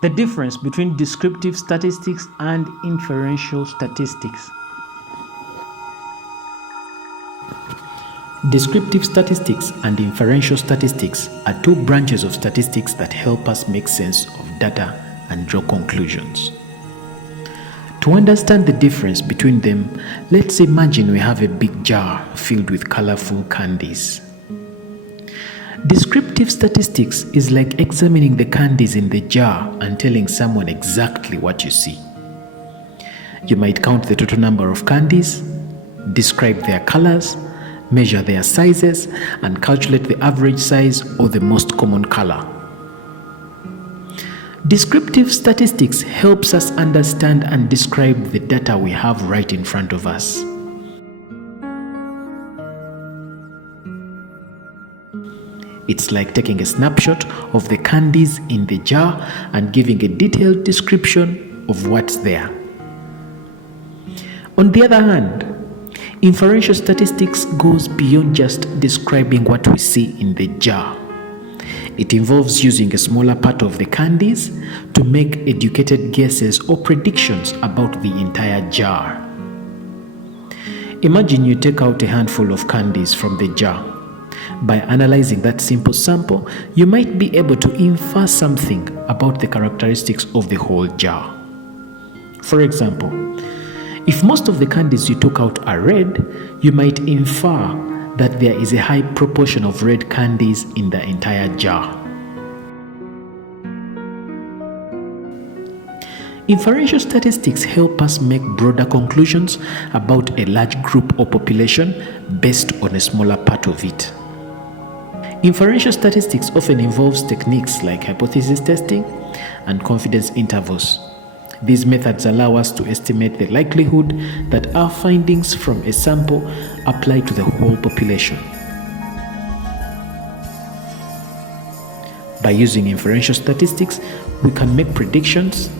The difference between descriptive statistics and inferential statistics. Descriptive statistics and inferential statistics are two branches of statistics that help us make sense of data and draw conclusions. To understand the difference between them, let's imagine we have a big jar filled with colorful candies. Descriptive statistics is like examining the candies in the jar and telling someone exactly what you see. You might count the total number of candies, describe their colors, measure their sizes, and calculate the average size or the most common color. Descriptive statistics helps us understand and describe the data we have right in front of us. It's like taking a snapshot of the candies in the jar and giving a detailed description of what's there. On the other hand, inferential statistics goes beyond just describing what we see in the jar. It involves using a smaller part of the candies to make educated guesses or predictions about the entire jar. Imagine you take out a handful of candies from the jar. By analyzing that simple sample, you might be able to infer something about the characteristics of the whole jar. For example, if most of the candies you took out are red, you might infer that there is a high proportion of red candies in the entire jar. Inferential statistics help us make broader conclusions about a large group or population based on a smaller part of it. Inferential statistics often involves techniques like hypothesis testing and confidence intervals. These methods allow us to estimate the likelihood that our findings from a sample apply to the whole population. By using inferential statistics, we can make predictions,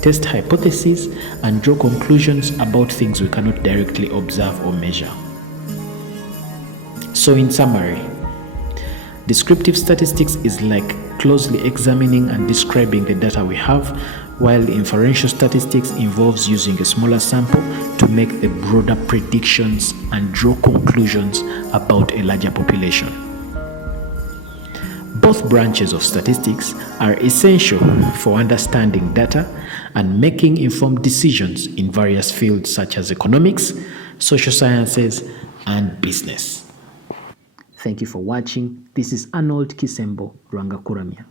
test hypotheses, and draw conclusions about things we cannot directly observe or measure. So in summary, descriptive statistics is like closely examining and describing the data we have, while inferential statistics involves using a smaller sample to make the broader predictions and draw conclusions about a larger population. Both branches of statistics are essential for understanding data and making informed decisions in various fields such as economics, social sciences, and business. Thank you for watching. This is Arnold Kisembo, Rwanga Kuramya.